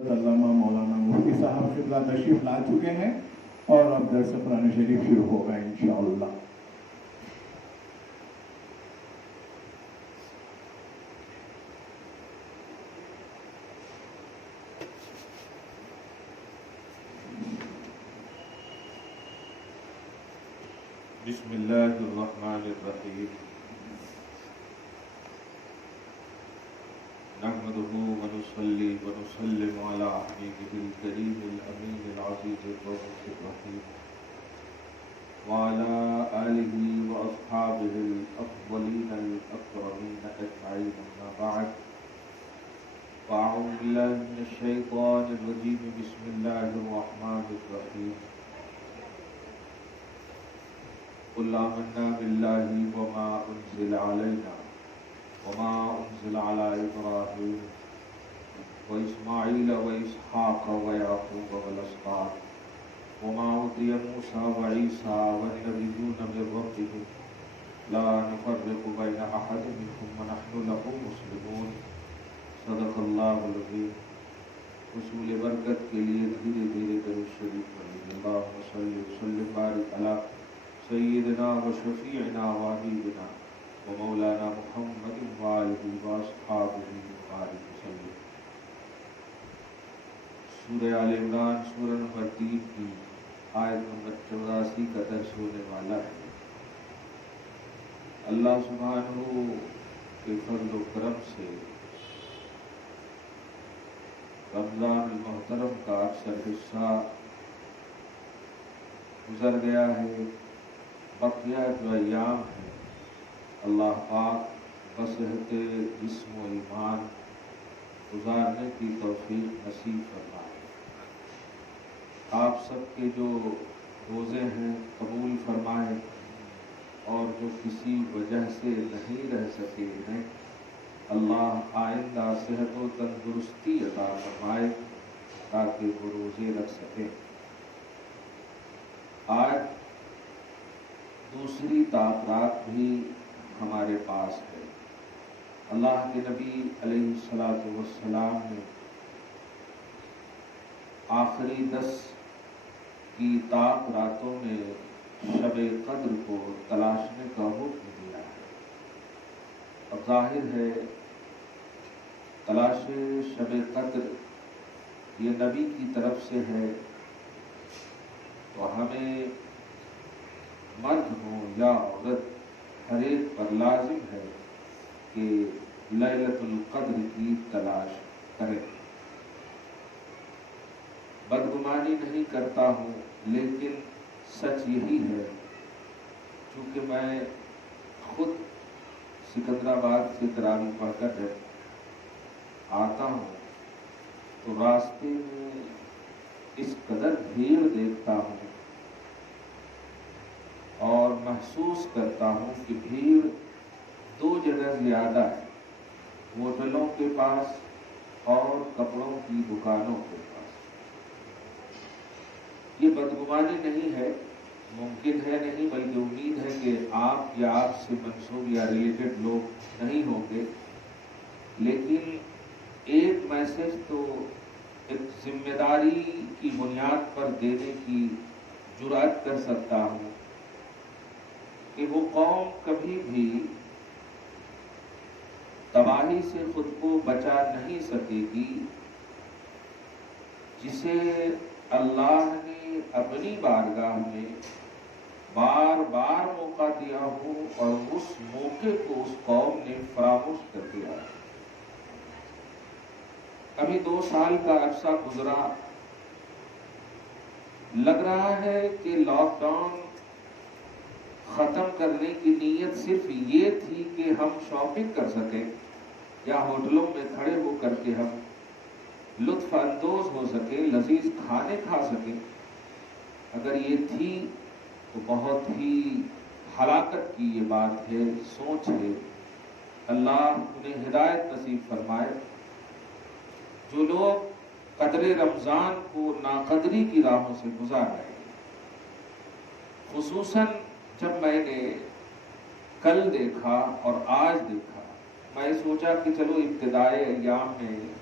علامہ مولانا مفتی صاحب قبلہ تشریف لا چکے ہیں اور اب درس قرآن شریف شروع ہوگا انشاءاللہ۔ بسم اللہ الرحمن الرحیم نحمده ونصلي ونسلم على حبيبه الكريم الأمين العزيز الرؤوف الرحيم وعلى آله وأصحابه الأفضلين الأكرمين أجمعين أما بعد فأعوذ بالله من الشيطان الرجيم بسم الله الرحمن الرحيم قل آمنا بالله وما أنزل علينا وما أنزل على إبراهيم وإسماعيل وإسحاق ويعقوب والأسباط وما أوتي موسى وعيسى والنبيون من ربهم لا نفرق بين أحد منهم ونحن له مسلمون صدق الله العظيم۔ حصول برکت کے لیے دھیرے دھیرے درود شریف پڑھیں۔ اللهم صل وسلم بارک علی سیدنا و شفیعنا و حبیبنا و مولانا محمد وآلہ و اصحابہ وبارک وسلم۔ سورہ آل عمران سورہ نمبر 3 کی آیت نمبر 84 کا درس ہونے والا ہے۔ اللہ سبحانہ کے فضل و کرم سے رمضان المحترم کا اکثر حصہ گزر گیا ہے۔ بقیہ جو ایام ہیں اللہ پاک بصحت جسم و ایمان گزارنے کی توفیق نصیب فرمائے۔ آپ سب کے جو روزے ہیں قبول فرمائے اور جو کسی وجہ سے نہیں رہ سکے ہیں اللہ آئندہ صحت و تندرستی عطا فرمائے تاکہ وہ روزے رکھ سکیں۔ آج دوسری تاثرات بھی ہمارے پاس ہے۔ اللہ کے نبی علیہ السلام نے آخری 10 کی طاق راتوں میں شب قدر کو تلاشنے کا حکم دیا ہے۔ اب ظاہر ہے تلاش شب قدر یہ نبی کی طرف سے ہے، تو ہمیں مرد ہو یا عورت ہر ایک پر لازم ہے کہ لیلۃ القدر کی تلاش کرے۔ بدگمانی نہیں کرتا ہوں لیکن سچ یہی ہے، چونکہ میں خود سکندرآباد سے تراویح پڑھ کر جب آتا ہوں تو راستے میں اس قدر بھیڑ دیکھتا ہوں اور محسوس کرتا ہوں کہ بھیڑ 2 جگہ زیادہ ہے، ہوٹلوں کے پاس اور کپڑوں کی دکانوں کے پاس۔ یہ بدگمانی نہیں ہے، ممکن ہے نہیں، بلکہ امید ہے کہ آپ یا آپ سے منسوب یا ریلیٹڈ لوگ نہیں ہوں گے، لیکن ایک میسج تو ایک ذمہ داری کی بنیاد پر دینے کی جرات کر سکتا ہوں کہ وہ قوم کبھی بھی تباہی سے خود کو بچا نہیں سکے گی جسے اللہ نے اپنی بارگاہ میں بار بار موقع دیا ہو اور اس موقع کو اس قوم نے فراموش کر دیا۔ ابھی 2 سال کا عرصہ گزرا، لگ رہا ہے کہ لاک ڈاؤن ختم کرنے کی نیت صرف یہ تھی کہ ہم شاپنگ کر سکیں یا ہوٹلوں میں کھڑے ہو کر کے ہم لطف اندوز ہو سکیں، لذیذ کھانے کھا سکیں۔ اگر یہ تھی تو بہت ہی ہلاکت کی یہ بات ہے، سوچ ہے۔ اللہ انہیں ہدایت نصیب فرمائے۔ جو لوگ قدر رمضان کو ناقدری کی راہوں سے گزار رہے ہیں، خصوصاً جب میں نے کل دیکھا اور آج دیکھا، میں سوچا کہ چلو ابتدائی ایام میں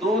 2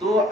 2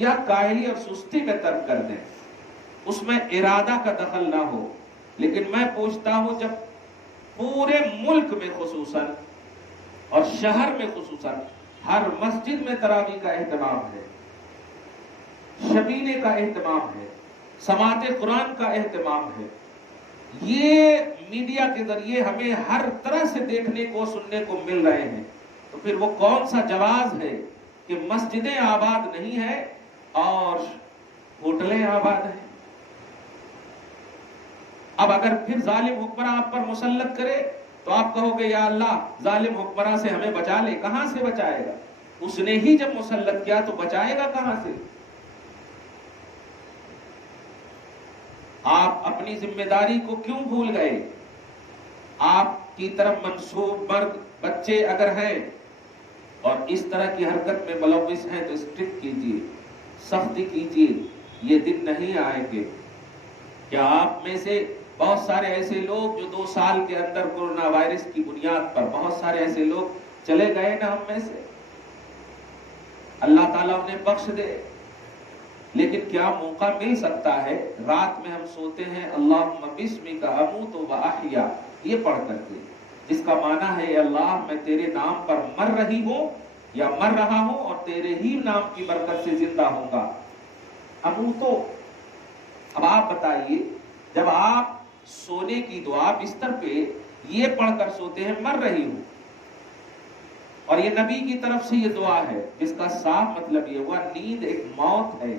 یا کاہلی اور سستی میں ترک کر دیں، اس میں ارادہ کا دخل نہ ہو. لیکن میں پوچھتا ہوں جب پورے ملک میں خصوصاً اور شہر میں خصوصاً ہر مسجد میں تراویح کا اہتمام ہے، شبینے کا اہتمام ہے، سماعت قرآن کا اہتمام ہے، یہ میڈیا کے ذریعے ہمیں ہر طرح سے دیکھنے کو سننے کو مل رہے ہیں، تو پھر وہ کون سا جواز ہے کہ مسجدیں آباد نہیں ہیں اور ہوٹلیں آباد ہیں؟ اب اگر پھر ظالم حکمراں آپ پر مسلط کرے تو آپ کہو گے یا اللہ ظالم حکمراں سے ہمیں بچا لے. کہاں سے بچائے گا؟ اس نے ہی جب مسلط کیا تو بچائے گا کہاں سے؟ آپ اپنی ذمہ داری کو کیوں بھول گئے؟ آپ کی طرف منسوب مرد بچے اگر ہیں اور اس طرح کی حرکت میں ملوث ہیں تو اسٹرکٹ کیجیے، سختی کیجیے. یہ دن نہیں آئیں گے. کیا آپ میں سے بہت سارے ایسے لوگ جو 2 سال کے اندر کورونا وائرس کی بنیاد پر بہت سارے ایسے لوگ چلے گئے نا ہم میں سے، اللہ تعالیٰ انہیں بخش دے. لیکن کیا موقع مل سکتا ہے رات میں ہم سوتے ہیں اللہم بسمک اموت و احیا یہ پڑھ کر کے، جس کا معنی ہے اے اللہ میں تیرے نام پر مر رہی ہوں یا مر رہا ہوں اور تیرے ہی نام کی برکت سے زندہ ہوں گا. اموتو. اب آپ بتائیے جب آپ سونے کی دعا بستر پہ یہ پڑھ کر سوتے ہیں مر رہی ہوں، اور یہ نبی کی طرف سے یہ دعا ہے جس کا صاف مطلب یہ ہوا نیند ایک موت ہے.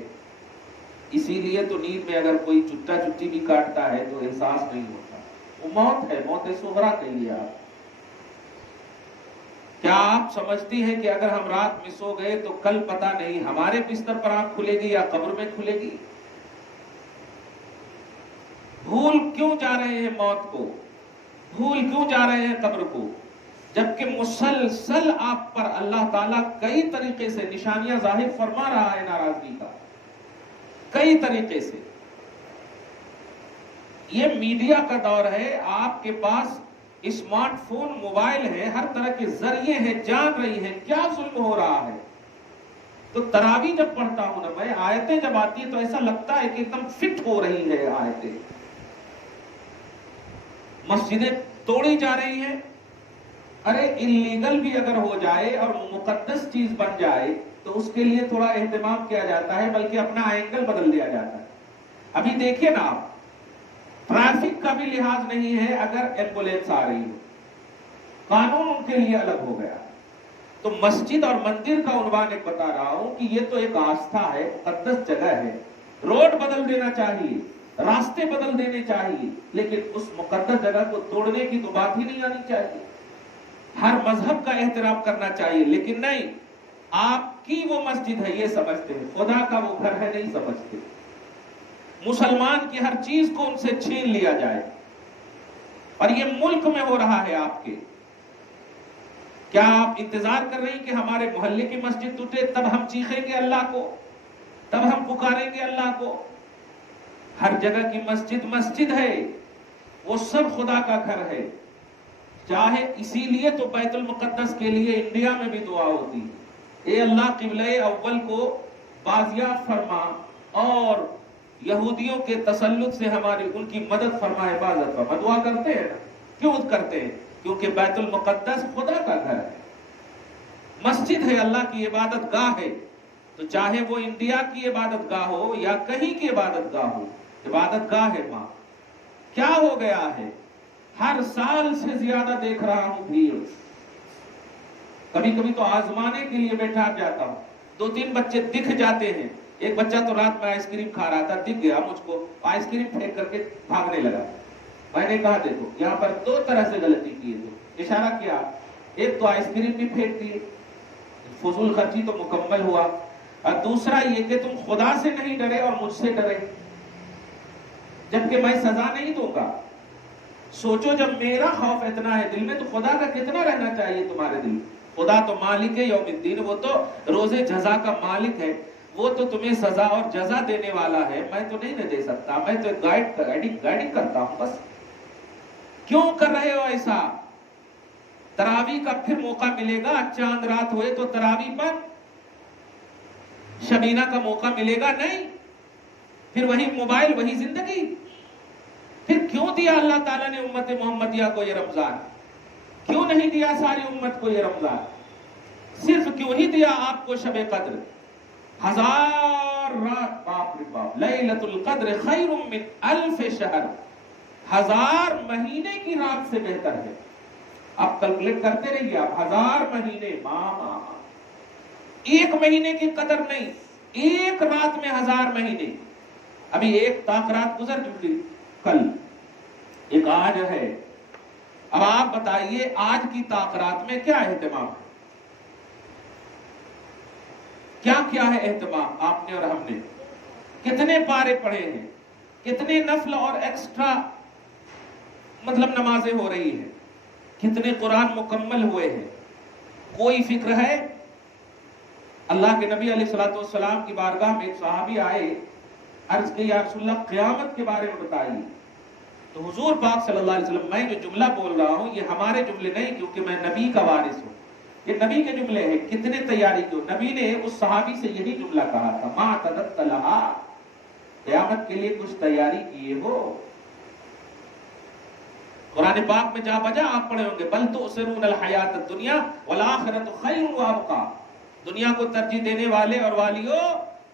اسی لیے تو نیند میں اگر کوئی چٹا چٹی بھی کاٹتا ہے تو احساس نہیں ہوتا، وہ موت ہے، موت صغریٰ کہیے آپ. کیا آپ سمجھتی ہیں کہ اگر ہم رات میں سو گئے تو کل پتہ نہیں ہمارے بستر پر آنکھ کھلے گی یا قبر میں کھلے گی؟ بھول کیوں جا رہے ہیں موت کو؟ بھول کیوں جا رہے ہیں قبر کو؟ جبکہ مسلسل آپ پر اللہ تعالیٰ کئی طریقے سے نشانیاں ظاہر فرما رہا ہے ناراضگی کا، کئی طریقے سے. یہ میڈیا کا دور ہے، آپ کے پاس اسمارٹ فون موبائل ہے، ہر طرح کے ذریعے ہیں، جان رہی ہیں کیا ظلم ہو رہا ہے. تو تراویح جب پڑھتا ہوں نا میں، آیتیں جب آتی ہیں تو ایسا لگتا ہے کہ ایک دم فٹ ہو رہی ہے آیتیں. مسجدیں توڑی جا رہی ہیں. ارے انلیگل بھی اگر ہو جائے اور مقدس چیز بن جائے تو اس کے لیے تھوڑا اہتمام کیا جاتا ہے، بلکہ اپنا اینگل بدل دیا جاتا ہے. ابھی دیکھیے نا آپ، ٹریفک کا بھی لحاظ نہیں ہے اگر ایمبولینس آ رہی ہو، قانون ان کے لیے الگ ہو گیا. تو مسجد اور مندر کا عنوان ایک بتا رہا ہوں کہ یہ تو ایک آستھا ہے، مقدس جگہ ہے. روڈ بدل دینا چاہیے، راستے بدل دینے چاہیے، لیکن اس مقدس جگہ کو توڑنے کی تو بات ہی نہیں آنی چاہیے. ہر مذہب کا احترام کرنا چاہیے، لیکن نہیں، آپ کی وہ مسجد ہے یہ سمجھتے ہیں، خدا کا وہ گھر ہے نہیں سمجھتے. مسلمان کی ہر چیز کو ان سے چھین لیا جائے، اور یہ ملک میں ہو رہا ہے آپ کے. کیا آپ انتظار کر رہے ہیں کہ ہمارے محلے کی مسجد ٹوٹے تب ہم چیخیں گے اللہ کو، تب ہم پکاریں گے اللہ کو؟ ہر جگہ کی مسجد مسجد ہے، وہ سب خدا کا گھر ہے. چاہے اسی لیے تو بیت المقدس کے لیے انڈیا میں بھی دعا ہوتی ہے، اے اللہ قبلہ اول کو بازیاب فرما اور یہودیوں کے تسلط سے ہماری ان کی مدد فرما، حفاظت فرما. دعا کرتے ہیں نا، کیوں کرتے ہیں؟ کیونکہ بیت المقدس خدا کا گھر ہے، مسجد ہے، اللہ کی عبادت گاہ ہے. تو چاہے وہ انڈیا کی عبادت گاہ ہو یا کہیں کی عبادت گاہ ہو، عبادت گاہ ہے ماں. کیا ہو گیا ہے؟ ہر سال سے زیادہ دیکھ رہا ہوں بھیڑ. کبھی کبھی تو آزمانے کے لیے بیٹھا جاتا ہوں، 2-3 بچے دکھ جاتے ہیں. ایک بچہ تو رات میں آئس کریم کھا رہا تھا، دکھ گیا مجھ کو، آئس کریم پھینک کر کے بھاگنے لگا. میں نے کہا دیکھو یہاں پر 2 طرح سے غلطی کی ہے. اشارہ کیا، ایک تو آئس کریم بھی پھینک دی، فضول خرچی تو مکمل ہوا، اور دوسرا یہ کہ تم خدا سے نہیں ڈرے اور مجھ سے ڈرے، جبکہ میں سزا نہیں دوں گا. سوچو جب میرا خوف اتنا ہے دل میں تو خدا کا کتنا رہنا چاہیے تمہارے دل. خدا تو مالک ہے یوم الدین، وہ تو روز جزا کا مالک ہے، وہ تو تمہیں سزا اور جزا دینے والا ہے. میں تو نہیں دے سکتا، میں تو گائیڈنگ کرتا ہوں بس. کیوں کر رہے ہو ایسا؟ تراویح کا پھر موقع ملے گا، چاند رات ہوئے تو تراویح پر شبینہ کا موقع ملے گا نہیں، پھر وہی موبائل وہی زندگی. پھر کیوں دیا اللہ تعالیٰ نے امت محمدیہ کو یہ رمضان؟ کیوں نہیں دیا ساری امت کو یہ رمضان؟ صرف کیوں ہی دیا آپ کو شب قدر؟ 1000 رات، باپ رے باپ، لیلۃ القدر خیر من 1000 شہر، 1000 مہینے کی رات سے بہتر ہے. آپ کیلکولیٹ کرتے رہیے، آپ 1000 مہینے، ماں ایک مہینے کی قدر نہیں، ایک رات میں 1000 مہینے. ابھی ایک طاق رات گزر چکی، کل ایک آج ہے. اب آپ بتائیے آج کی طاق رات میں کیا اہتمام ہے؟ کیا کیا ہے اہتمام آپ نے اور ہم نے؟ کتنے پارے پڑھے ہیں، کتنے نفل اور ایکسٹرا مطلب نمازیں ہو رہی ہیں، کتنے قرآن مکمل ہوئے ہیں؟ کوئی فکر ہے؟ اللہ کے نبی علیہ السلام کی بارگاہ میں ایک صحابی آئے، عرض کہ یا رسول اللہ قیامت کے بارے میں بتائیے. تو حضور پاک صلی اللہ علیہ وسلم، میں جو جملہ بول رہا ہوں یہ ہمارے جملے نہیں، کیونکہ میں نبی کا وارث ہوں، یہ نبی کے جملے ہیں. کتنے تیاری کی؟ نبی نے اس صحابی سے یہی جملہ کہا تھا، ما اعتدت لہا، قیامت کے لیے کچھ تیاری کیے ہو؟ قرآن پاک میں جا بجا آپ پڑھے ہوں گے، بل تؤثرون الحیات الدنیا والآخرۃ خیر وابقیٰ. دنیا کو ترجیح دینے والے اور والیوں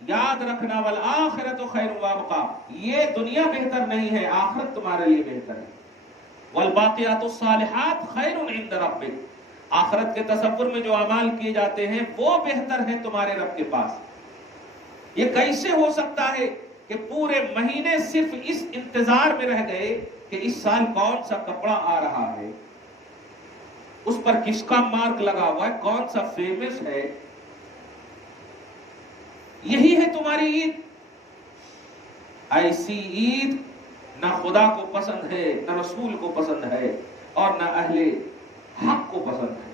یاد رکھنا، والآخرۃ خیر وابقیٰ، یہ دنیا بہتر نہیں ہے، آخرت تمہارے لیے بہتر ہے. والباقیات الصالحات خیر عند ربک، آخرت کے تصور میں جو اعمال کیے جاتے ہیں وہ بہتر ہیں تمہارے رب کے پاس. یہ کیسے ہو سکتا ہے کہ پورے مہینے صرف اس انتظار میں رہ گئے کہ اس سال کون سا کپڑا آ رہا ہے، اس پر کس کا مارک لگا ہوا ہے، کون سا فیمس ہے. یہی ہے تمہاری عید. ایسی عید نہ خدا کو پسند ہے، نہ رسول کو پسند ہے، اور نہ اہل حق کو پسند ہے.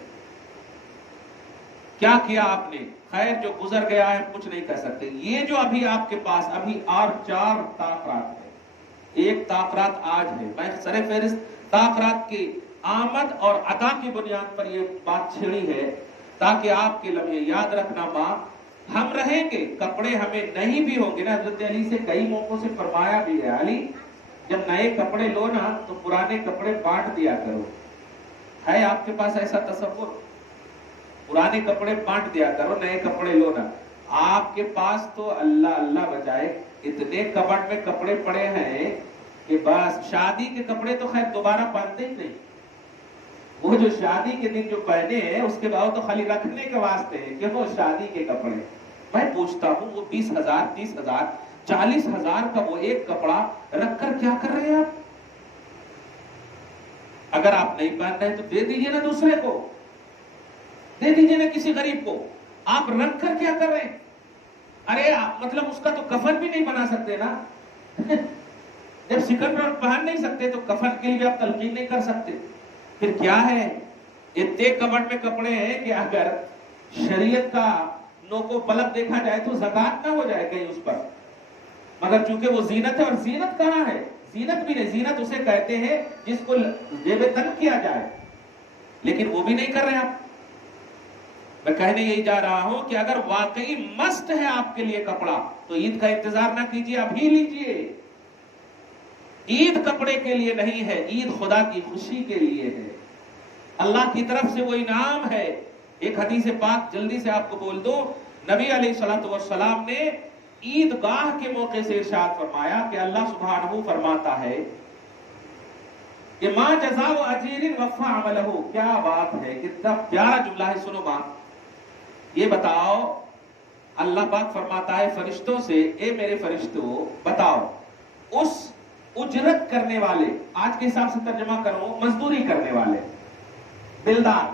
کیا کیا آپ نے؟ خیر جو گزر گیا ہے کچھ نہیں کہہ سکتے. یہ جو ابھی آپ کے پاس ابھی اور 4 طاق رات ہے، ایک طاق رات آج ہے. میں سر فہرست طاق رات کی آمد اور عطا کی بنیاد پر یہ بات چھیڑی ہے تاکہ آپ کے لمحے یاد رکھنا. ماں ہم رہیں گے، کپڑے ہمیں نہیں بھی ہوں گے نا. حضرت علی سے کئی موقعوں سے فرمایا بھی ہے، علی جب نئے کپڑے لو نا تو پرانے کپڑے بانٹ دیا کرو. ہے آپ کے پاس ایسا تصور؟ پرانے کپڑے بانٹ دیا کرو، نئے کپڑے لو نا. آپ کے پاس تو اللہ اللہ بچائے اتنے کبٹ میں کپڑے پڑے ہیں کہ بس شادی کے کپڑے تو خیر دوبارہ پہنتے ہی نہیں. وہ جو شادی کے دن جو پہنے ہیں اس کے بعد تو خالی رکھنے کے واسطے ہیں کہ وہ شادی کے کپڑے. میں پوچھتا ہوں وہ 20,000 30,000 40,000 کا وہ ایک کپڑا رکھ کر کیا کر رہے ہیں آپ؟ اگر آپ نہیں پہن رہے تو دے دیجئے نا، دوسرے کو دے دیجئے نا، کسی غریب کو. آپ رکھ کر کیا کر رہے ہیں؟ ارے مطلب اس کا تو کفن بھی نہیں بنا سکتے نا. جب سکن پر پہن نہیں سکتے تو کفن کے لیے آپ تلقین نہیں کر سکتے. پھر کیا ہے؟ اتنے کبٹ میں کپڑے ہیں کہ اگر شریعت کا نوکو پلک دیکھا جائے تو زکات نہ ہو جائے کہیں اس پر. مگر چونکہ وہ زینت ہے، اور زینت کہاں ہے؟ زینت بھی نہیں. زینت اسے کہتے ہیں جس کو جیب تن کیا جائے، لیکن وہ بھی نہیں کر رہے آپ. میں کہنے یہی جا رہا ہوں کہ اگر واقعی مست ہے آپ کے لیے کپڑا تو عید کا انتظار نہ کیجیے، ابھی لیجیے. عید کپڑے کے لیے نہیں ہے، عید خدا کی خوشی کے لیے ہے، اللہ کی طرف سے وہ انعام ہے. ایک حدیث پاک جلدی سے آپ کو بول دو. نبی علیہ الصلوۃ والسلام نے عید گاہ کے موقع سے ارشاد فرمایا کہ اللہ سبحانہ فرماتا ہے کہ ما جزاء اجیر وفى عمله. کیا بات ہے، کتنا پیارا جملہ ہے. سنو ماں، یہ بتاؤ، اللہ پاک فرماتا ہے فرشتوں سے، اے میرے فرشتوں بتاؤ اس اجرت کرنے والے، آج کے حساب سے ترجمہ کرو مزدوری کرنے والے، بلدار،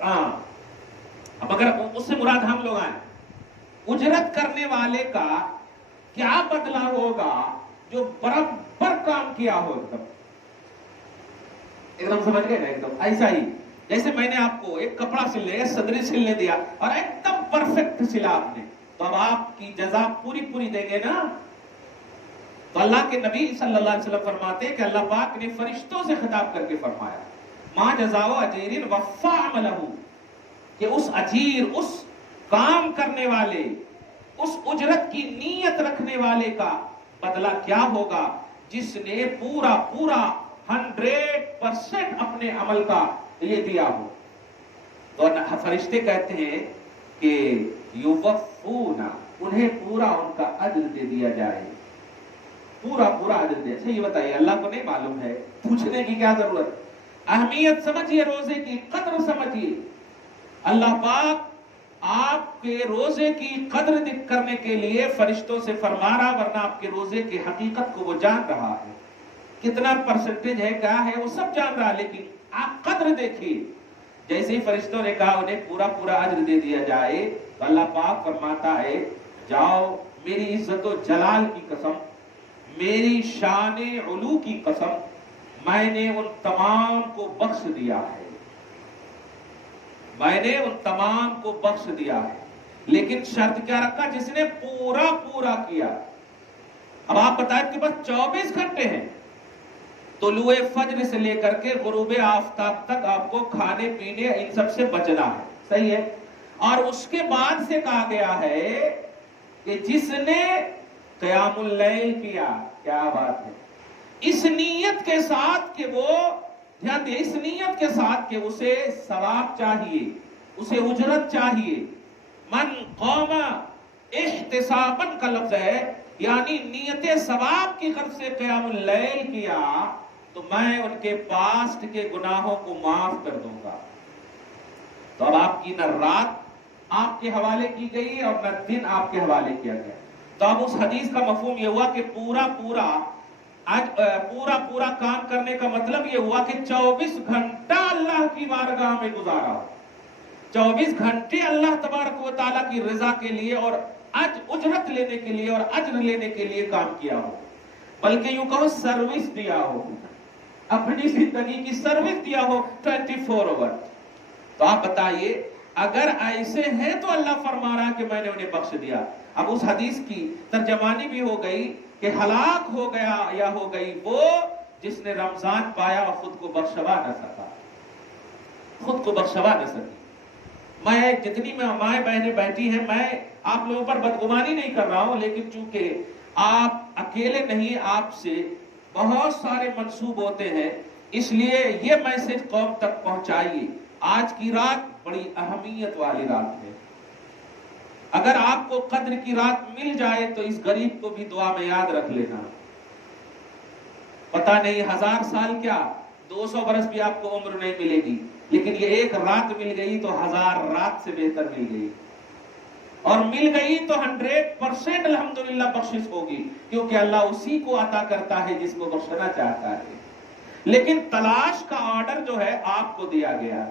ہاں اب اگر اس سے مراد ہم لوگ آئیں، اجرت کرنے والے کا کیا بدلہ ہوگا جو برابر کام کیا ہو. ایک دم سمجھ گئے نا؟ ایک دم ایسا ہی جیسے میں نے آپ کو ایک کپڑا سلنے یا صدری سلنے دیا اور ایک دم پرفیکٹ سلا آپ نے، تو اب آپ کی جزا پوری پوری دیں گے نا. تو اللہ کے نبی صلی اللہ علیہ وسلم فرماتے ہیں کہ اللہ پاک نے فرشتوں سے خطاب کر کے فرمایا ما جزاء اجیر وفى عمله، کہ اس اجیر، اس کام کرنے والے اس اجرت کی نیت رکھنے والے کا بدلہ کیا ہوگا جس نے پورا 100% اپنے عمل کا یہ دیا ہو. تو فرشتے کہتے ہیں کہ یوفون، انہیں پورا ان کا اجر دے دیا جائے، پورا اجر دے. اچھا یہ بتائیے، اللہ کو نہیں معلوم ہے؟ پوچھنے کی کیا ضرورت؟ اہمیت سمجھیے، روزے کی قدر سمجھیے. اللہ پاک آپ کے روزے کی قدر کرنے کے لیے فرشتوں سے فرما رہا، ورنہ آپ کے روزے کی حقیقت کو وہ جان رہا ہے، کتنا پرسنٹیج ہے، کیا ہے، وہ سب جان رہا. لیکن آپ قدر دیکھیے. جیسے ہی فرشتوں نے کہا انہیں پورا اجر دے دیا جائے، تو اللہ پاک فرماتا ہے جاؤ، میری عزت و جلال کی قسم، میری شان علو کی قسم، میں نے ان تمام کو بخش دیا ہے، میں نے ان تمام کو بخش دیا ہے. لیکن شرط کیا رکھا؟ جس نے پورا کیا. اب آپ بتائیں کہ بس 24 گھنٹے ہیں، طلوع فجر سے لے کر کے غروب آفتاب تک آپ کو کھانے پینے ان سب سے بچنا ہے، صحیح ہے. اور اس کے بعد سے کہا گیا ہے کہ جس نے قیام اللیل کیا، کیا بات ہے، اس نیت کے ساتھ کہ وہ دھیان دے، اس نیت کے ساتھ کہ اسے ثواب چاہیے، اسے اجرت چاہیے. من قام احتسابا کا لفظ ہے، یعنی نیت ثواب کی غرض سے قیام اللیل کیا، تو میں ان کے پاسٹ کے گناہوں کو معاف کر دوں گا. تو اب آپ کی نہ رات آپ کے حوالے کی گئی اور نہ دن آپ کے حوالے کیا گیا. تو اب اس حدیث کا مفہوم یہ ہوا کہ پورا کام کرنے کا مطلب یہ ہوا کہ 24 گھنٹہ اللہ کی بارگاہ میں گزارا، 24 گھنٹے اللہ تبارک و تعالیٰ کی رضا کے لیے اور اجرت لینے کے لیے اور اجر لینے کے لیے کام کیا ہو، بلکہ یوں کہو سروس دیا ہو، اپنی زندگی کی سروس دیا ہو 24 اوور. تو آپ بتائیے، اگر ایسے ہیں تو اللہ فرما رہا کہ میں نے انہیں بخش دیا. اب اس حدیث کی ترجمانی بھی ہو گئی کہ ہلاک ہو گیا یا ہو گئی وہ جس نے رمضان پایا اور خود کو بخشوا نہ سکا، خود کو بخشوا نہ سکی. میں جتنی مائیں بہنیں بیٹھی ہیں، میں آپ لوگوں پر بدگمانی نہیں کر رہا ہوں، لیکن چونکہ آپ اکیلے نہیں، آپ سے بہت سارے منسوب ہوتے ہیں، اس لیے یہ میسج قوم تک پہنچائیے. آج کی رات بڑی اہمیت والی رات ہے. اگر آپ کو قدر کی رات مل جائے تو اس غریب کو بھی دعا میں یاد رکھ لینا. پتہ نہیں 1000 سال کیا 200 برس بھی آپ کو عمر نہیں ملے گی، لیکن یہ ایک رات مل گئی تو 1000 رات سے بہتر مل گئی، اور مل گئی تو 100% الحمدللہ بخشش ہوگی، کیونکہ اللہ اسی کو عطا کرتا ہے جس کو بخشنا چاہتا ہے. لیکن تلاش کا آرڈر جو ہے آپ کو دیا گیا،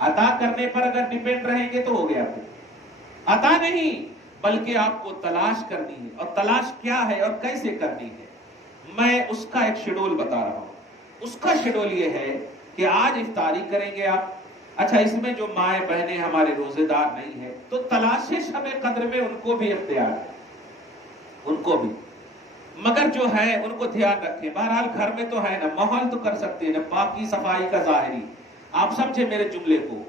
عطا کرنے پر اگر ڈیپینڈ رہیں گے تو ہو گیا. پھر عطا نہیں، بلکہ آپ کو تلاش کرنی ہے. اور تلاش کیا ہے اور کیسے کرنی ہے، میں اس کا ایک شیڈول بتا رہا ہوں. اس کا شیڈول یہ ہے کہ آج افطاری کریں گے آپ. اچھا، اس میں جو مائیں بہنیں ہمارے روزے دار نہیں ہیں تو تلاش شب قدر میں ان کو بھی اختیار ہے، ان کو بھی، مگر جو ہے ان کو دھیان رکھیں. بہرحال گھر میں تو ہے نا، ماحول تو کر سکتے ہیں نا، پاکی صفائی کا ظاہری. آپ سمجھے میرے جملے کو.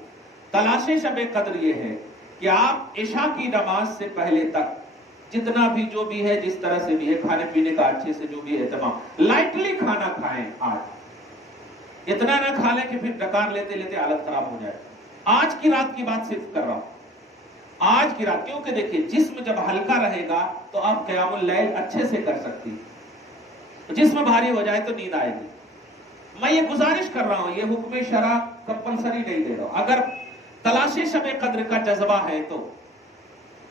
تلاش شب قدر یہ ہے کہ آپ عشاء کی نماز سے پہلے تک جتنا بھی جو بھی ہے، جس طرح سے بھی ہے، کھانے پینے کا اچھے سے جو بھی اہتمام، لائٹلی کھانا کھائیں. آج اتنا نہ کھا لیں کہ پھر ڈکار لیتے لیتے حالت خراب ہو جائے. آج کی رات کی بات صرف کر رہا ہوں، آج کی رات. کیونکہ دیکھیں، جسم جب ہلکا رہے گا تو آپ قیام اللیل اچھے سے کر سکتی ہیں. جسم بھاری ہو جائے تو نیند آئے گی. میں یہ گزارش کر رہا ہوں، یہ حکم شرع کمپلسری نہیں دے رہا ہوں. اگر تلاش شب قدر کا جذبہ ہے تو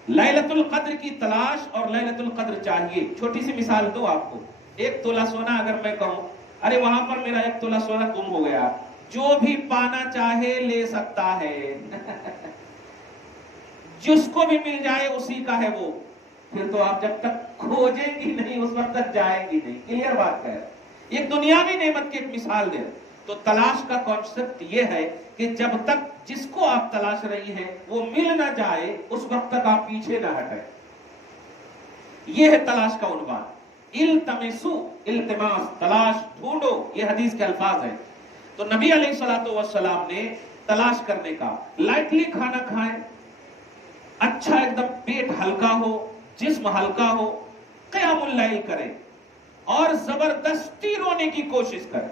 لیلۃ القدر کی تلاش اور لیلۃ القدر چاہیے. چھوٹی سی مثال دو آپ کو. 1 تولہ سونا اگر میں کہوں، ارے وہاں پر میرا 1 تولہ سونا گم ہو گیا، جو بھی پانا چاہے لے سکتا ہے جس کو بھی مل جائے اسی کا ہے وہ. پھر تو آپ جب تک کھوجیں گی نہیں اس وقت تک جائیں گی نہیں. کلیئر بات ہے. ایک دنیاوی نعمت کی ایک مثال دے. تو تلاش کا کانسیپٹ یہ ہے کہ جب تک جس کو آپ تلاش رہی ہیں وہ مل نہ جائے اس وقت تک آپ پیچھے نہ ہٹیں. یہ ہے تلاش کا عنوان. التمسو، التماس، تلاش، ڈھونڈو، یہ حدیث کے الفاظ ہیں. تو نبی علیہ الصلوۃ والسلام نے تلاش کرنے کا، لائٹلی کھانا کھائیں، اچھا ایک دم پیٹ ہلکا ہو، جسم ہلکا ہو، قیام اللیل کریں اور زبردستی رونے کی کوشش کریں.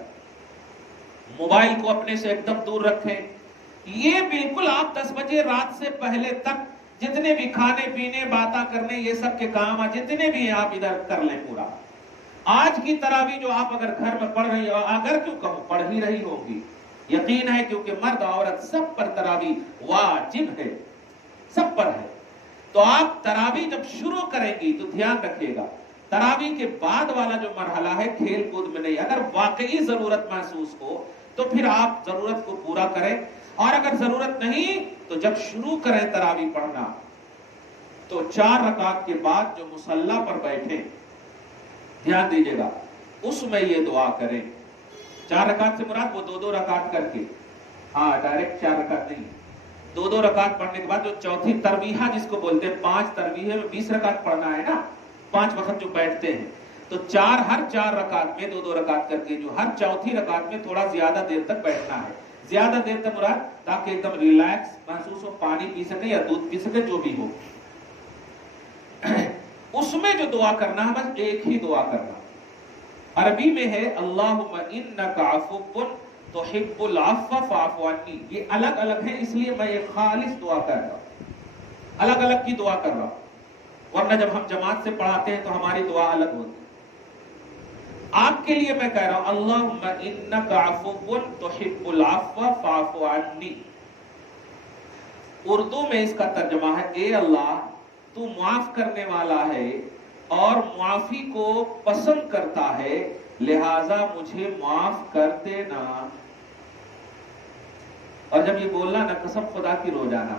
موبائل کو اپنے سے ایک دم دور رکھیں. یہ بالکل آپ 10 بجے رات سے پہلے تک جتنے بھی کھانے پینے باتیں کرنے یہ سب کے کام جتنے بھی ہیں آپ ادھر کر لیں پورا. آج کی تراویح جو آپ اگر گھر میں پڑھ رہی ہو، اگر کیوں کہو پڑھ ہی رہی ہوگی، یقین ہے کیونکہ مرد عورت سب پر تراویح واجب ہے، سب پر ہے. تو آپ تراویح جب شروع کریں گی تو دھیان رکھیے گا تراویح کے بعد والا جو مرحلہ ہے کھیل کود میں نہیں. اگر واقعی ضرورت محسوس ہو تو پھر آپ ضرورت کو پورا کریں، اور اگر ضرورت نہیں تو جب شروع کریں تراویح پڑھنا تو 4 رکعت کے بعد جو مصلی پر بیٹھے، دھیان دیجیے گا اس میں یہ دعا کریں. 4 رکعت سے مراد وہ 2 رکعت کر کے، ہاں ڈائریکٹ 4 رکعت نہیں، 2 رکعت پڑھنے کے بعد جو چوتھی ترویحہ جس کو بولتے ہیں، 5 ترویحے میں 20 رکعت پڑھنا ہے نا، 5 وقت جو بیٹھتے ہیں، تو ہر 4 رکعت میں 2 رکعت کر کے جو ہر چوتھی رکعت میں تھوڑا زیادہ دیر تک بیٹھنا ہے. زیادہ دیر تک مراد تاکہ ایک دم ریلیکس محسوس ہو، پانی پی سکے یا دودھ پی سکے، جو بھی ہو. اس میں جو دعا کرنا ہے بس ایک ہی دعا کرنا. عربی میں ہے اللہم انک عفو تحب العفو فاعف عنی. یہ الگ الگ ہے اس لیے میں ایک خالص دعا کر رہا ہوں، الگ الگ کی دعا کر رہا ہوں، ورنہ جب ہم جماعت سے پڑھاتے ہیں تو ہماری دعا الگ ہوتی ہے. آپ کے لیے میں کہہ رہا ہوں اللہم انک عفو تحب العفو فاعف عنی. اردو میں اس کا ترجمہ ہے اے اللہ تو معاف کرنے والا ہے اور معافی کو پسند کرتا ہے، لہذا مجھے معاف کر دینا. اور جب یہ بولنا نا قسم خدا کی روزانہ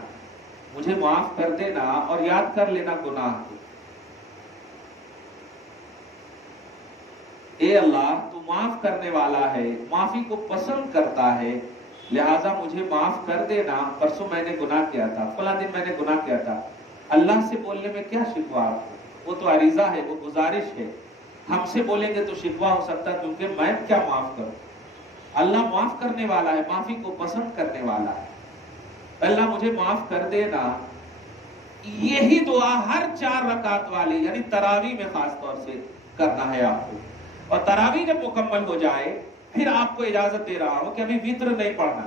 مجھے معاف کر دینا اور یاد کر لینا گناہ کو. اے اللہ تو معاف کرنے والا ہے، معافی کو پسند کرتا ہے، لہذا مجھے معاف کر دینا. پرسوں میں نے گناہ کیا تھا، فلاں دن میں نے گناہ کیا تھا. اللہ سے بولنے میں کیا شکوہ آپ کو؟ وہ تو عریضہ ہے، وہ گزارش ہے. ہم سے بولیں گے تو شکوہ ہو سکتا ہے کیونکہ میں کیا معاف کروں. اللہ معاف کرنے والا ہے، معافی کو پسند کرنے والا ہے. اللہ مجھے معاف کر دینا. یہی دعا ہر 4 رکعت والی یعنی تراویح میں خاص طور سے کرنا ہے آپ کو. اور تراویح جب مکمل ہو جائے پھر آپ کو اجازت دے رہا ہوں کہ ابھی وتر نہیں پڑھنا.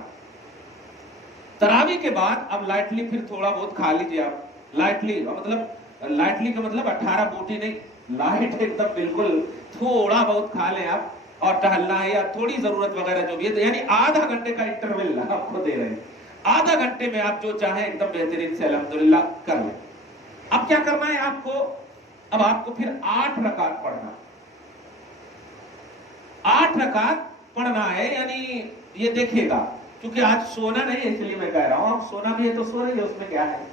تراویح کے بعد اب لائٹلی پھر تھوڑا بہت کھا لیجیے آپ. لائٹلی کا مطلب 18 بوٹی نہیں، لائٹ ایک دم بالکل تھوڑا بہت کھا لیں آپ، اور ٹہلنا ہے یا تھوڑی ضرورت وغیرہ جو بھی ہے، یعنی آدھا گھنٹے کا انٹرول آپ کو دے رہے ہیں. آدھا گھنٹے میں آپ جو چاہیں ایک دم بہترین سے الحمدللہ کر لیں. اب کیا کرنا ہے آپ کو؟ اب آپ کو پھر 8 رکعت پڑھنا. 8 رکعت پڑھنا ہے، یعنی یہ دیکھیے گا کیونکہ آج سونا نہیں ہے اس لیے میں کہہ رہا ہوں. اب سونا بھی ہے تو سو رہی ہے، اس میں کیا ہے.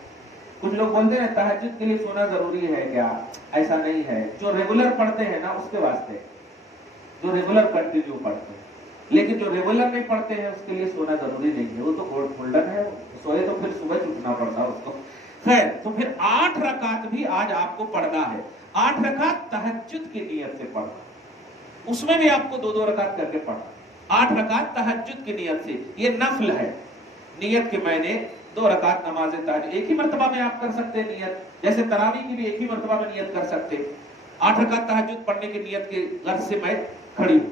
کچھ لوگ بولتے ہیں تہجد کے لیے سونا ضروری ہے کیا؟ ایسا نہیں ہے. جو ریگولر پڑھتے ہیں نا اس کے واسطے، جو ریگولر کنٹینیو پڑھتے ہیں. لیکن جو ریگولر نہیں پڑھتے ہیں اس کے لیے سونا ضروری نہیں ہے. وہ تو گولڈن ہے، سوئے تو پھر صبح اٹھنا پڑتا اس کو. خیر، تو پھر 8 رکعت بھی آج آپ کو پڑھنا ہے. 8 رکعت تہجد کی نیت سے پڑھنا، اس میں بھی آپ کو 2 رکعت کر کے پڑھنا. 8 رکعت تہجد کی نیت سے. یہ نفل ہے، نیت کے میں نے 2 رکعت نماز تہجد ایک ہی مرتبہ میں آپ کر سکتے ہیں نیت، جیسے تراویح کی بھی ایک ہی مرتبہ میں نیت کر سکتے. 8 رکعت تہجد پڑھنے کی نیت کے غرض سے میں کھڑی ہوں،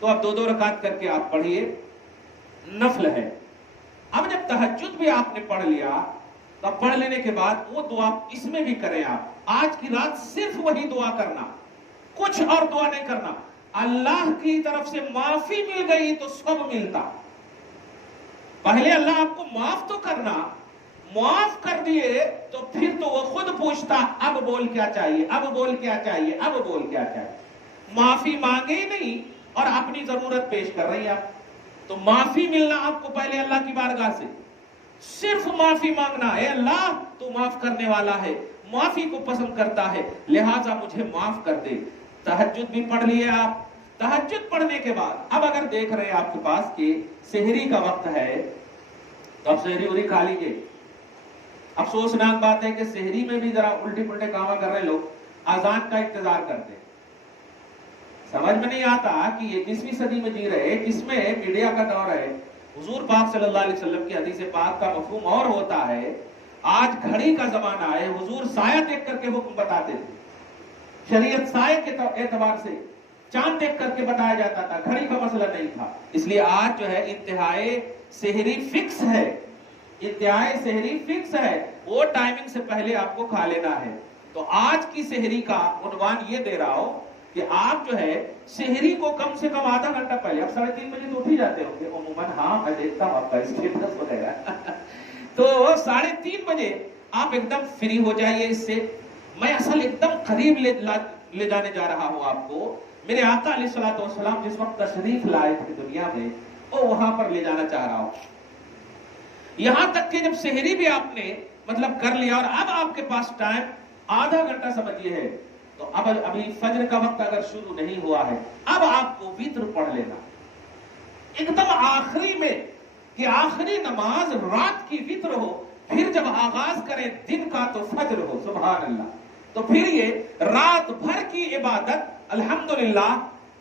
تو اب 2 رکعت کر کے آپ پڑھیے. نفل ہے. اب جب تہجد بھی آپ نے پڑھ لیا تو اب پڑھ لینے کے بعد وہ دعا اس میں بھی کریں. آپ آج کی رات صرف وہی دعا کرنا، کچھ اور دعا نہیں کرنا. اللہ کی طرف سے معافی مل گئی تو سب ملتا. پہلے اللہ آپ کو معاف تو کرنا، معاف کر دیے تو پھر تو وہ خود پوچھتا اب بول کیا چاہیے، اب بول کیا چاہیے، اب بول کیا چاہیے. معافی مانگے ہی نہیں اور اپنی ضرورت پیش کر رہی آپ. تو معافی ملنا آپ کو پہلے اللہ کی بارگاہ سے، صرف معافی مانگنا. اے اللہ تو معاف کرنے والا ہے، معافی کو پسند کرتا ہے، لہٰذا مجھے معاف کر دے. تہجد بھی پڑھ لیے آپ. تہجد پڑھنے کے بعد اب اگر دیکھ رہے ہیں آپ کے پاس کہ سحری کا وقت ہے تو اب سحری وری کھا لیجیے. افسوسناک بات ہے کہ سحری میں بھی ذرا الٹی پلٹے کام کر رہے لوگ اذان کا انتظار کرتے. سمجھ میں نہیں آتا کہ یہ 20ویں صدی میں جی رہے جس میں میڈیا کا دور ہے. حضور پاک صلی اللہ علیہ وسلم کی حدیث پاک کا مفہوم اور ہوتا ہے آج گھڑی کا زمانہ ہے، حضور سایہ دیکھ کر کے حکم بتاتے تھے، شریعت سائے کے اعتبار سے چاند دیکھ کر کے بتایا جاتا تھا، گھڑی کا مسئلہ نہیں تھا. اس لیے آج جو ہے انتہائی سحری فکس ہے، انتہائی سحری فکس ہے، وہ ٹائمنگ سے پہلے آپ کو کھا لینا ہے. تو آج کی سحری کا عنوان یہ دے رہا ہوں کہ آپ جو ہے سحری کو کم سے کم آدھا گھنٹہ پہلے، اب 3:30 بجے تو اٹھ ہی جاتے ہوں گے عموماً، ہاں میں دیکھتا ہوں آپ کا اسٹیٹس وغیرہ تو 3:30 بجے آپ ایک دم فری ہو جائیے. اس سے میں اصل ایک دم قریب لے جانے جا رہا ہوں آپ کو. میرے آقا علیہ الصلوۃ والسلام جس وقت تشریف لائے تھے دنیا میں، وہ وہاں پر لے جانا چاہ رہا ہوں. یہاں تک کہ جب سحری بھی آپ نے مطلب کر لیا اور اب آپ کے پاس ٹائم آدھا گھنٹہ سمجھیے ہے، تو اب ابھی فجر کا وقت اگر شروع نہیں ہوا ہے، اب آپ کو وتر پڑھ لینا ایک دم آخری میں، کہ آخری نماز رات کی وتر ہو، پھر جب آغاز کریں دن کا تو فجر ہو. سبحان اللہ. تو پھر یہ رات بھر کی عبادت الحمدللہ،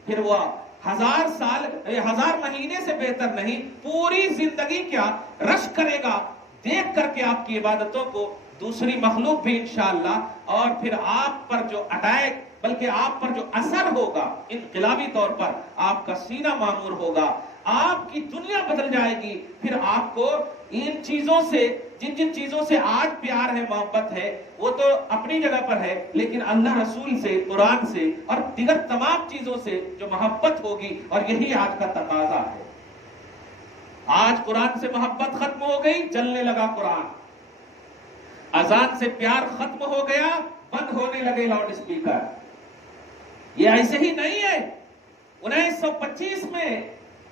پھر وہ 1000 سال 1000 مہینے سے بہتر نہیں، پوری زندگی کیا رش کرے گا دیکھ کر کے آپ کی عبادتوں کو دوسری مخلوق بھی انشاءاللہ. اور پھر آپ پر جو اٹیک، بلکہ آپ پر جو اثر ہوگا انقلابی طور پر، آپ کا سینہ معمور ہوگا، آپ کی دنیا بدل جائے گی. پھر آپ کو ان چیزوں سے، جن چیزوں سے آج پیار ہے، محبت ہے، وہ تو اپنی جگہ پر ہے، لیکن اللہ رسول سے، قرآن سے اور دیگر تمام چیزوں سے جو محبت ہوگی، اور یہی آج کا تقاضا ہے. آج قرآن سے محبت ختم ہو گئی، جلنے لگا قرآن. اذان سے پیار ختم ہو گیا، بند ہونے لگے لاؤڈ اسپیکر. یہ ایسے ہی نہیں ہے. 1925 میں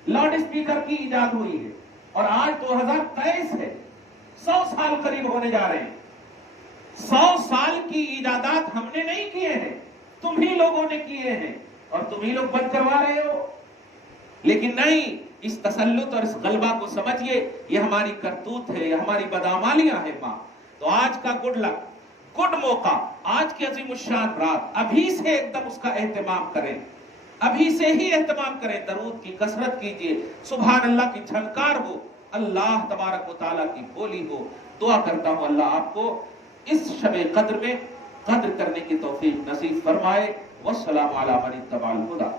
لاؤڈ اسپیکر کی ایجاد ہوئی ہے اور آج 2023 ہے. 100 سال قریب ہونے جا رہے ہیں. 100 سال کی ایجادات ہم نے نہیں کیے ہیں، تم ہی لوگوں نے کیے ہیں، اور تم ہی لوگ بند کروا رہے ہو. لیکن نہیں، اس تسلط اور اس غلبہ کو سمجھیے، یہ ہماری کرتوت ہے، یہ ہماری بدعمالیاں ہیں ماں. تو آج کا گڈ لک، گڈ موقع، آج کی عظیم الشان رات، ابھی سے ایک دم اس کا اہتمام کریں، ابھی سے ہی اہتمام کریں. درود کی کثرت کیجئے، سبحان اللہ کی جھنکار ہو، اللہ تبارک و تعالیٰ کی بولی ہو. دعا کرتا ہوں اللہ آپ کو اس شب قدر میں قدر کرنے کی توفیق نصیب فرمائے. والسلام علی من اتبع الہدی.